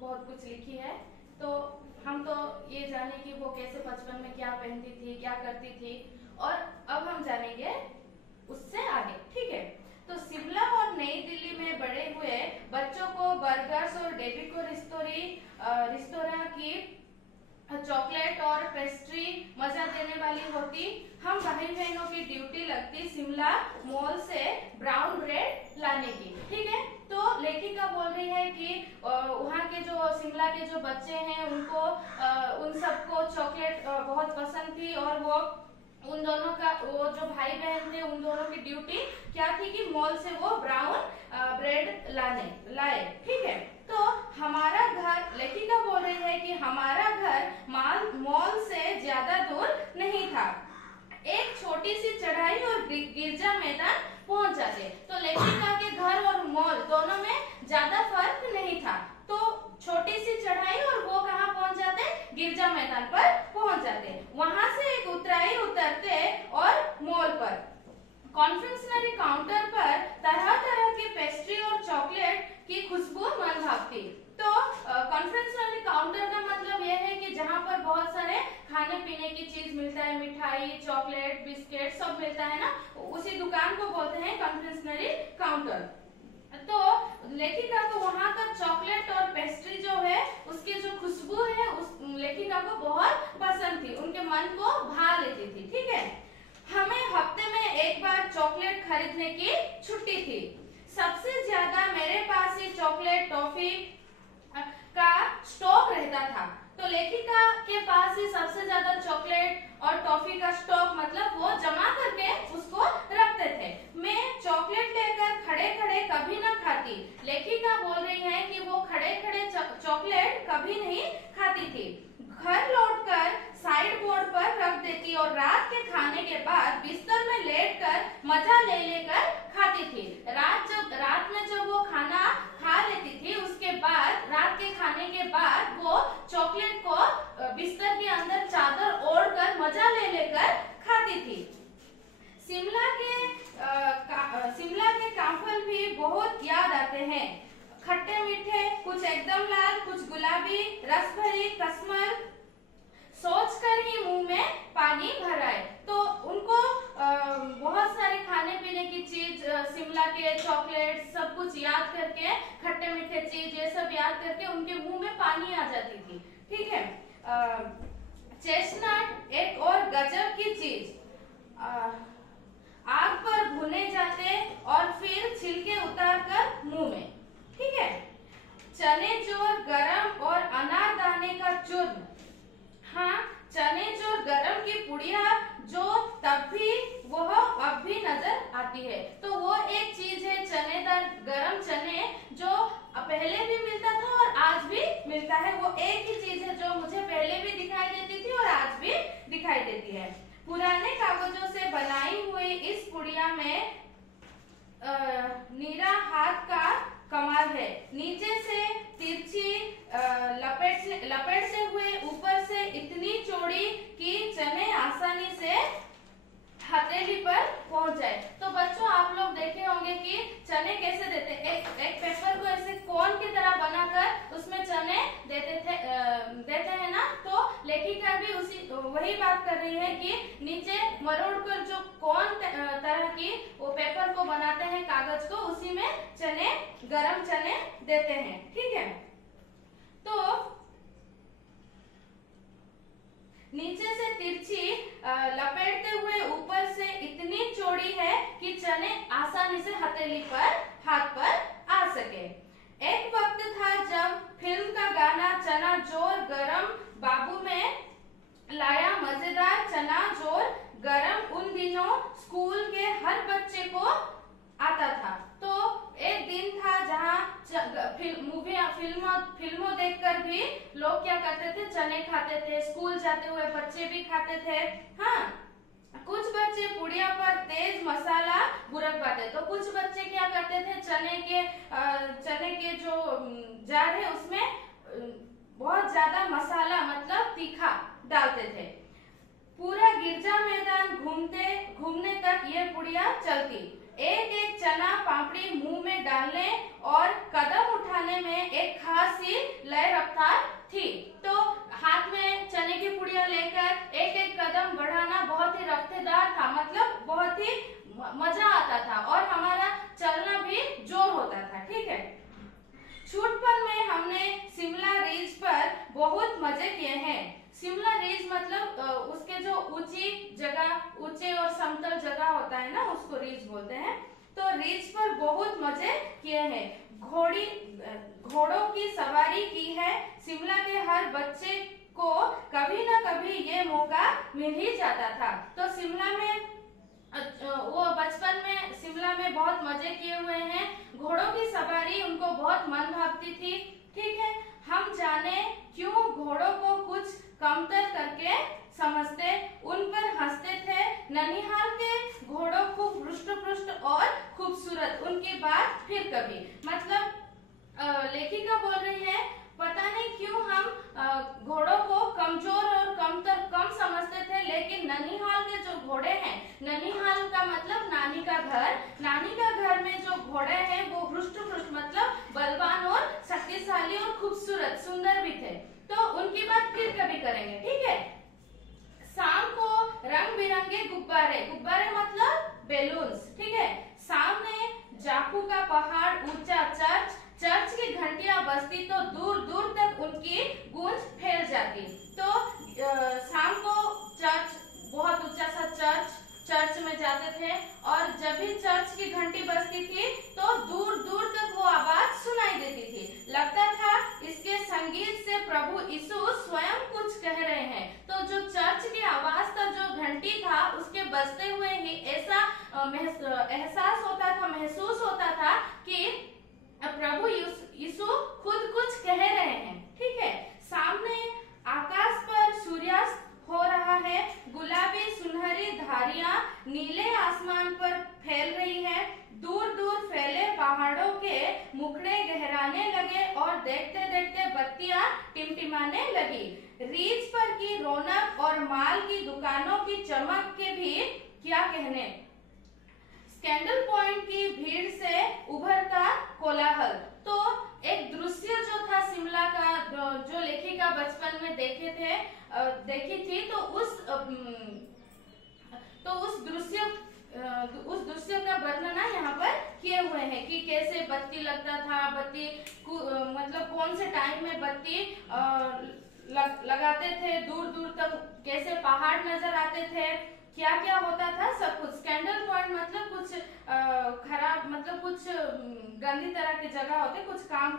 बहुत कुछ लिखी है। तो हम तो ये जाने कि वो कैसे बचपन में क्या पहनती थी, क्या करती थी, और अब हम जानेंगे उससे आगे। ठीक है, तो शिमला और नई दिल्ली में बड़े हुए बच्चों को बर्गर्स और डेबिको रेस्तोरां की चॉकलेट और पेस्ट्री मजा देने वाली होती। हम भाई बहनों की ड्यूटी लगती शिमला मॉल से ब्राउन ब्रेड लाने की। ठीक है, तो लेखिका बोल रही है कि वहाँ के जो शिमला के जो बच्चे हैं उनको उन सबको चॉकलेट बहुत पसंद थी, और वो उन दोनों का, वो जो भाई बहन थे उन दोनों की ड्यूटी क्या थी कि मॉल से वो ब्राउन ब्रेड लाए। ठीक है, तो हमारा घर, लेखिका बोल रही है कि हमारा घर मॉल से ज्यादा दूर नहीं था, एक छोटी सी चढ़ाई और गिरजा मैदान पहुंच जाते। तो लेखिका के घर और मॉल दोनों में ज्यादा फर्क नहीं था, तो छोटी सी चढ़ाई और वो कहाँ पहुंच जाते, गिरजा मैदान पर पहुंच जाते। वहां से एक उतराई उतरते और मॉल पर कॉन्फेक्शनरी काउंटर पर तरह तरह की पेस्ट्री और चॉकलेट की खुशबू मन भाती। तो कॉन्फेक्शनरी काउंटर का मतलब यह है कि जहाँ पर बहुत सारे खाने पीने की चीज मिलता है, मिठाई, चॉकलेट, बिस्किट सब मिलता है ना, उसी दुकान को बोलते हैं कॉन्फेक्शनरी काउंटर। तो लेखिका को वहाँ का चॉकलेट और पेस्ट्री जो है उसकी जो खुशबू है उस लेखिका को बहुत पसंद थी, उनके मन को भा लेती थी। ठीक है, हमें हफ्ते में एक बार चॉकलेट खरीदने की छुट्टी थी। सबसे ज्यादा मेरे पास ही चॉकलेट टॉफी का स्टॉक रहता था। तो लेखिका के पास ही सबसे ज्यादा चॉकलेट और टॉफी का स्टॉक, मतलब वो जमा करके उसको रखते थे। मैं चॉकलेट लेकर खड़े खड़े कभी न खाती। लेखिका बोल रही है कि वो खड़े खड़े चॉकलेट कभी नहीं खाती थी, घर लौटकर साइड बोर्ड पर रख देती और रात के खाने के बाद बिस्तर में लेटकर मजा ले लेकर खाती थी। रात में जब वो खाना खा लेती थी, उसके बाद रात के खाने के बाद वो चॉकलेट को बिस्तर के अंदर चादर ओढ़कर मजा ले लेकर खाती थी। शिमला के काफल भी बहुत याद आते हैं, खट्टे मीठे, कुछ एकदम लाल, कुछ गुलाबी, रस भरी, कस्मल, सोचकर ही मुंह में पानी भर आए। तो उनको बहुत सारे खाने पीने की चीज, शिमला के चॉकलेट सब कुछ याद करके, खट्टे मीठे चीज ये सब याद करके उनके मुंह में पानी आ जाती थी। ठीक है, चेस्टनट एक और गजब की चीज, आग पर भुने जाते और फिर छिलके उतारकर मुंह में। ठीक है, चने जोर गरम और अनारदाने का चूर्ण। हाँ, चने जोर गरम की पुड़िया जो तब भी वह अब भी नजर आती है। तो वो एक चीज है चनेदार गरम चने जो पहले भी मिलता था और आज भी मिलता है। वो एक ही चीज है जो मुझे पहले भी दिखाई देती थी और आज भी दिखाई देती है। पुराने कागजों से बनाई हुई इस पुड़िया में नीरा हाथ का कमाल है। नीचे से तिरछी लपेटते हुए ऊपर से इतनी चौड़ी कि चने आसानी से हथेली पर पहुंच जाए। तो बच्चों आप लोग देखे होंगे कि चने कैसे देते, एक पेपर को ऐसे कोन की तरह बनाकर उसमें चने देते हैं ना। तो लेखिका भी वही बात कर रही है कि नीचे मरोड़कर जो कोन तरह की वो पेपर को बनाते हैं कागज को, उसी में चने, गरम चने देते हैं। ठीक है, तो नीचे से तिरछी लपेटते हुए ऊपर से इतनी चौड़ी है कि चने आसानी से हथेली पर, हाथ पर आ सके। एक वक्त था जब फिल्म का गाना चना जोर गरम बाबू में लाया मजेदार चना जोर गरम उन दिनों स्कूल के हर बच्चे को आता था। तो एक दिन था जहाँ फिल्मों देखकर भी लोग क्या करते थे, चने खाते थे, स्कूल जाते हुए बच्चे भी खाते थे। हाँ, कुछ बच्चे पुड़िया पर तेज मसाला बुरकवाते, तो कुछ बच्चे क्या करते थे, चने के जो जार है उसमें बहुत ज्यादा मसाला मतलब तीखा डालते थे। पूरा गिरजा मैदान घूमने तक ये पुड़िया चलती। एक एक चना पापड़ी मुंह में डालने और कदम उठाने में एक खास ही लय ऊंची जगह, ऊंचे और समतल जगह होता है ना, उसको रिज बोलते हैं। तो रिज पर बहुत मजे किए हैं, घोड़ों की सवारी की है। शिमला के हर बच्चे को कभी ना कभी ये मौका मिल ही जाता था। तो शिमला में वो बचपन में शिमला में बहुत मजे किए हुए हैं। घोड़ों की सवारी उनको बहुत मन भाती थी। ठीक है, हम जाने क्यों घोड़ों को कुछ कमतर करके समझते, उन पर हंसते थे। ननिहाल के घोड़ों खूब रुष्ट पुष्ट और खूबसूरत, उनकी बात फिर कभी। मतलब लेखिका बोल रही है पता नहीं क्यों हम घोड़ों को कमजोर और कम समझते थे, लेकिन ननिहाल के जो घोड़े हैं, ननिहाल का मतलब नानी का घर, नानी का घर में जो घोड़े हैं वो हृष्ट पुष्ट मतलब बलवान और शक्तिशाली और खूबसूरत सुंदर भी थे। तो उनकी बात फिर कभी करेंगे। ठीक है, शाम को रंग बिरंगे गुब्बारे, गुब्बारे मतलब बेलून्स। ठीक है, सामने जाकू का पहाड़, ऊंचा चर्च की घंटियां बजती तो दूर दूर तक उनकी गूंज फैल जाती। तो शाम को चर्च, बहुत ऊंचा सा चर्च में जाते थे, और जब भी चर्च की घंटी बजती थी तो दूर दूर तक वो आवाज सुनाई देती थी। लगता था इसके संगीत से प्रभु यीशु स्वयं कुछ कह रहे हैं। तो जो चर्च की आवाज था, जो घंटी था, उसके बजते हुए ही ऐसा एहसास होता था, महसूस होता था कि प्रभु यीशु खुद कुछ कह रहे हैं। ठीक है, सामने आकाश पर सूर्यास्त हो रहा है, गुलाबी सुनहरी धारियां नीले आसमान पर फैल रही है। दूर दूर फैले पहाड़ों के मुखड़े गहराने लगे और देखते देखते बत्तियां टिमटिमाने लगी। रीच पर की रौनक और माल की दुकानों की चमक के भी क्या कहने। स्कैंडल पॉइंट की भीड़ से उभरता कोलाहल। तो एक दृश्य जो था शिमला का, जो लेखिका बचपन में देखी थी, तो उस दृश्य का वर्णन यहाँ पर किए हुए हैं कि कैसे बत्ती लगता था, मतलब कौन से टाइम में बत्ती लगाते थे, दूर दूर तक कैसे पहाड़ नजर आते थे, क्या क्या होता था, सब कुछ। स्कैंडल पॉइंट मतलब कुछ खराब, मतलब कुछ गंदी तरह की जगह होते, कुछ काम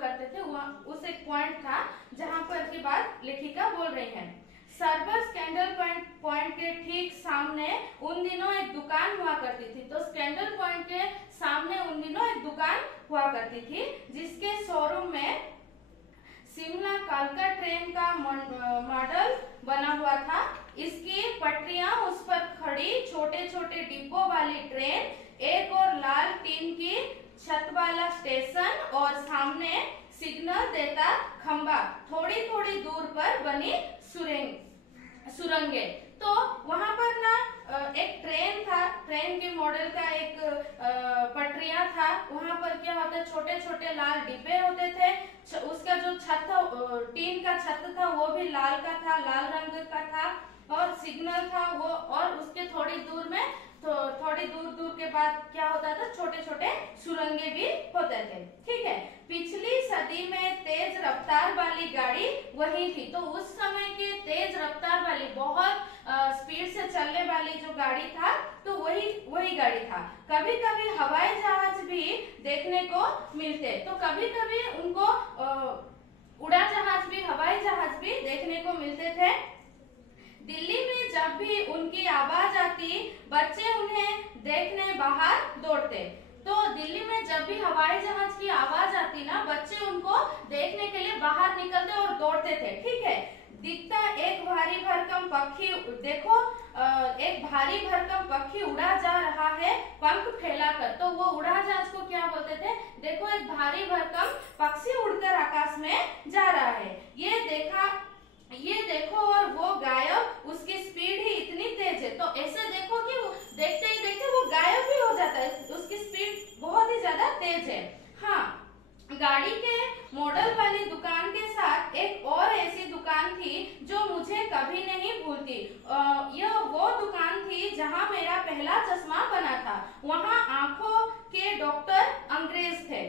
करते थे, वहाँ उस एक पॉइंट था जहाँ पर की बात लेखिका बोल रही है। सर्वर स्कैंडल पॉइंट के ठीक सामने उन दिनों एक दुकान हुआ करती थी। तो स्कैंडल पॉइंट के सामने उन दिनों एक दुकान हुआ करती थी, जिसके शोरूम में शिमला कालका ट्रेन का मॉडल बना हुआ था। इसकी पटरियां, उस पर खड़ी छोटे छोटे डिब्बों वाली ट्रेन, एक और लाल टीन की छत वाला स्टेशन और सामने सिग्नल देता खंबा, थोड़ी थोड़ी दूर पर बनी सुरंगे। तो वहां पर ना एक ट्रेन था, ट्रेन के मॉडल का एक पटरिया था। वहां पर क्या होता है, छोटे छोटे लाल डिब्बे होते थे। उसका जो छत था, टीन का छत था, वो भी लाल का था, लाल रंग का था, और सिग्नल था वो। और उसके थोड़ी दूर में, तो थोड़ी दूर दूर के बाद क्या होता था, छोटे छोटे सुरंगे भी होते थे। ठीक है, पिछली सदी में तेज रफ्तार वाली गाड़ी वही थी। तो उस समय के तेज रफ्तार वाली, बहुत स्पीड से चलने वाली जो गाड़ी था, तो वही गाड़ी था। कभी कभी हवाई जहाज भी देखने को मिलते, तो कभी कभी उनको उड़ा जहाज भी, हवाई जहाज भी देखने को मिलते थे। दिल्ली में जब भी उनकी आवाज आती, बच्चे उन्हें देखने बाहर दौड़ते। तो दिल्ली में जब भी हवाई जहाज की आवाज आती ना, बच्चे उनको देखने के लिए बाहर निकलते और दौड़ते थे। ठीक है, दिखता एक भारी भरकम पक्षी, देखो एक भारी भरकम पक्षी उड़ा जा रहा है पंख फैलाकर। तो वो उड़ा जहाज को क्या बोलते थे, देखो एक भारी भरकम पक्षी उड़कर आकाश में जा रहा है, ये देखो, और वो गायब, उसकी स्पीड ही इतनी तेज है। तो ऐसे देखो कि वो देखते ही देखते वो गायब भी हो जाता है, उसकी स्पीड बहुत ही ज्यादा तेज है। हाँ, गाड़ी के मॉडल वाली दुकान के साथ एक और ऐसी दुकान थी जो मुझे कभी नहीं भूलती। यह वो दुकान थी जहां मेरा पहला चश्मा बना था। वहां आंखों के डॉक्टर अंग्रेज थे।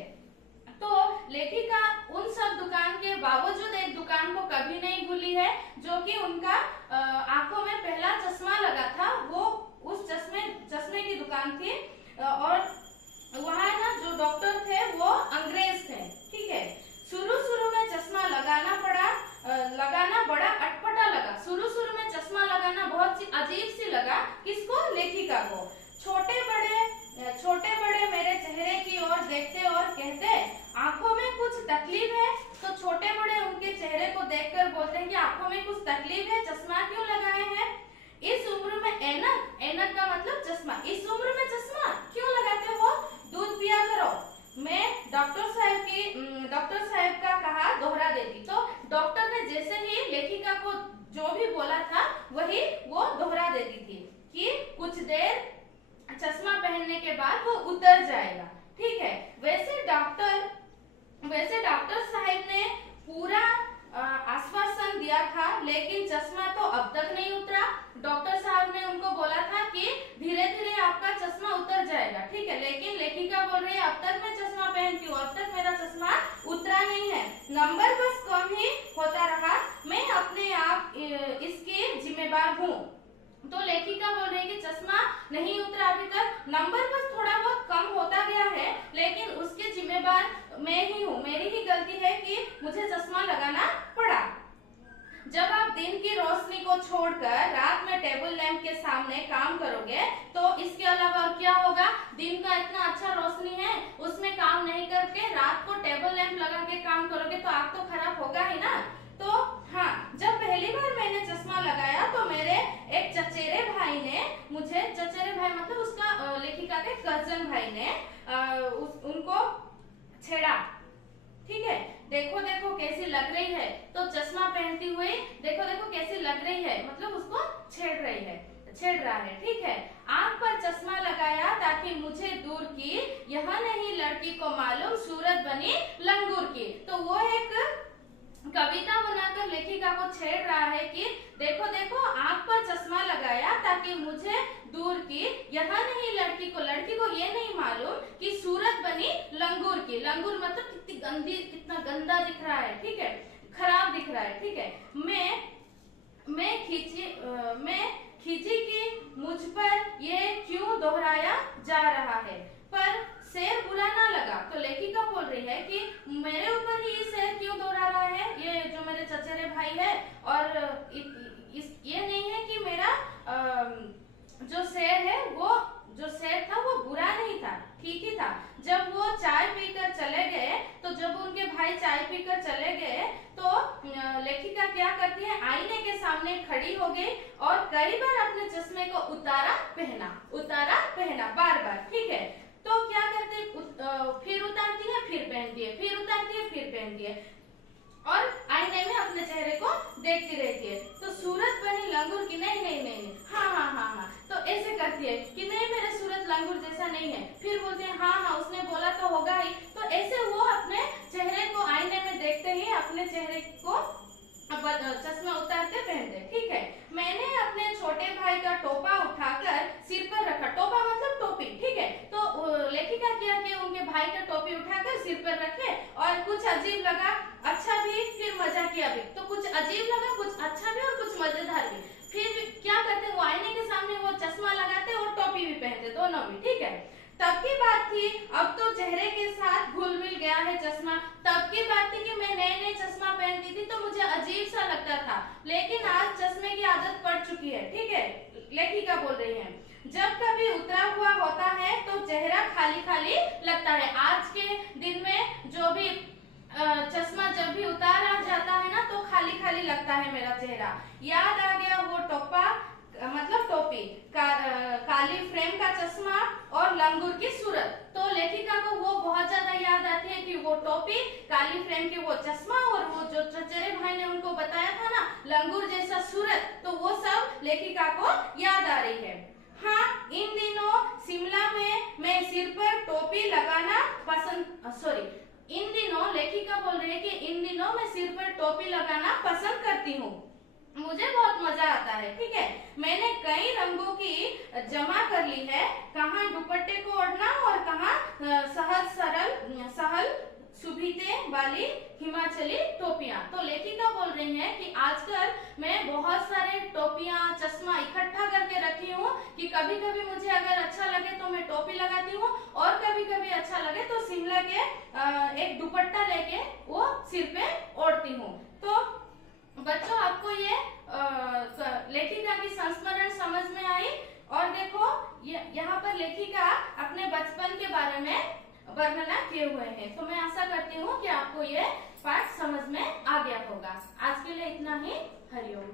तो लेखिका उन सब दुकान के बावजूद एक दुकान को कभी नहीं भूली है, जो कि उनका आंखों जो भी बोला था वही वो दोहरा देती थी कि कुछ देर चश्मा पहनने के बाद वो उतर जाएगा। ठीक है, वैसे डॉक्टर साहब ने पूरा आश्वासन दिया था, लेकिन चश्मा तो अब तक नहीं उतरा। डॉक्टर साहब ने उनको बोला था कि धीरे धीरे आपका चश्मा उतर जाएगा। ठीक है, लेकिन लेखिका बोल रही है अब तक मैं चश्मा पहनती हूँ, अब तक मेरा चश्मा उतरा नहीं है, नंबर बस कम ही होता रहा, मैं अपने आप इसकी जिम्मेदार हूँ। तो लेखिका बोल रही है कि चश्मा नहीं उतरा अभी तक, नंबर बस थोड़ा बहुत कम होता गया है, लेकिन उसके जिम्मेदार मैं ही हूँ, मेरी ही गलती है कि मुझे चश्मा लगाना पड़ा। जब आप दिन की रोशनी को छोड़कर रात में टेबल लैंप के सामने काम करोगे तो इसके अलावा और क्या होगा? दिन का इतना अच्छा रोशनी है, उसमें काम नहीं करके रात को टेबल लैंप लगा के काम करोगे तो आँख तो खराब होगा ही ना। तो हाँ, जब पहली बार मैंने चश्मा लगाया तो मेरे एक चचेरे भाई ने मुझे, चचेरे भाई मतलब उसका लेखिका के कजन भाई ने उनको छेड़ा। ठीक है, देखो देखो कैसी लग रही है, तो चश्मा पहनती हुई देखो देखो कैसी लग रही है, मतलब उसको छेड़ रहा है। ठीक है, आंख पर चश्मा लगाया ताकि मुझे दूर की यह नहीं लड़की को मालूम सूरत बनी लंगूर की। तो वो एक कविता बनाकर लेखिका को छेड़ रहा है कि देखो देखो आंख पर चश्मा लगाया ताकि मुझे दूर की यह नहीं लड़की को ये नहीं मालूम कि सूरत बनी लंगूर की। लंगूर मतलब कितना गंदा दिख रहा है। ठीक है, खराब दिख रहा है। ठीक है, मैं खींची कि मुझ पर ये क्यों दोहराया जा रहा है, पर शेर बुरा ना लगा। तो लेखिका बोल रही है कि मेरे ऊपर ही शेर क्यों दोहरा रहा है, ये जो मेरे चचेरे भाई है, और ये नहीं है कि मेरा जो शेर है वो जो शेर था वो बुरा नहीं था, ठीक ही था। जब वो चाय पीकर चले गए, तो जब उनके भाई चाय पीकर चले गए तो लेखिका क्या करती है, आईने के सामने खड़ी हो गई और कई बार अपने चश्मे को उतारा पहना बार बार। ठीक है, तो क्या करते, फिर उतारती है फिर पहनती है, फिर उतारती है फिर पहनती है, और आईने में अपने चेहरे को देखती रहती है। तो सूरत बनी लंगूर की, नहीं, हाँ, तो ऐसे करती है कि नहीं मेरा सूरत लंगूर जैसा नहीं है, फिर बोलते हैं हाँ उसने बोला तो होगा ही। तो ऐसे वो अपने चेहरे को आईने में देखते ही अपने चेहरे को चश्मा उतारते पहनते। ठीक है, मैंने अपने छोटे भाई का टोपा उठाकर सिर पर रखा, टोपा मतलब टोपी। ठीक है, तो लेखिका क्या कि उनके भाई का टोपी उठाकर सिर पर रखे, और कुछ अजीब लगा, अच्छा भी, फिर मजाकिया भी। तो कुछ अजीब लगा, कुछ अच्छा भी और कुछ मजेदार भी। फिर क्या करते, वो आईने के सामने वो चश्मा लगाते और टोपी भी पहनते, दोनों भी। ठीक है, तब की बात थी, अब तो चेहरे के साथ घुल मिल गया है चश्मा। तब की बात थी कि मैं नए चश्मा पहनती थी तो मुझे अजीब सा लगता था, लेकिन आज चश्मे की आदत पड़ चुकी है। ठीक है, लेखिका बोल रही है, जब कभी उतरा हुआ होता है तो चेहरा खाली खाली लगता है। आज के दिन में जो भी चश्मा जब भी उतारा जाता है ना तो खाली खाली लगता है मेरा चेहरा। याद आ गया वो टोपा मतलब टोपी, काली फ्रेम का चश्मा और लंगूर की सूरत। तो लेखिका को वो बहुत ज्यादा याद आती है कि वो टोपी, काली फ्रेम के वो चश्मा, और वो जो चचेरे भाई ने उनको बताया था ना लंगूर जैसा सूरत, तो वो सब लेखिका को याद आ रही है। हाँ, इन दिनों शिमला में मैं सिर पर टोपी लगाना इन दिनों लेखिका बोल रही है कि इन दिनों मैं सिर पर टोपी लगाना पसंद करती हूँ, मुझे बहुत मजा आता है। ठीक है, मैंने कई रंगों की जमा कर ली है, कहाँ दुपट्टे को ओढ़ना और कहाँ सहल सुभीते वाली हिमाचली टोपियां। तो लेखिका बोल रही है कि आजकल मैं बहुत सारे टोपियां चश्मा इकट्ठा करके रखी हूँ कि कभी कभी मुझे अगर अच्छा लगे तो मैं टोपी लगाती हूँ, और कभी कभी अच्छा लगे तो शिमला के एक दुपट्टा लेके वो सिर पे ओढ़ती हूँ। तो बच्चों, आपको ये लेखिका की संस्मरण समझ में आई, और देखो यहाँ पर लेखिका अपने बचपन के बारे में वर्णना किए हुए हैं। तो मैं आशा करती हूँ कि आपको ये पाठ समझ में आ गया होगा। आज के लिए इतना ही। हरिओम।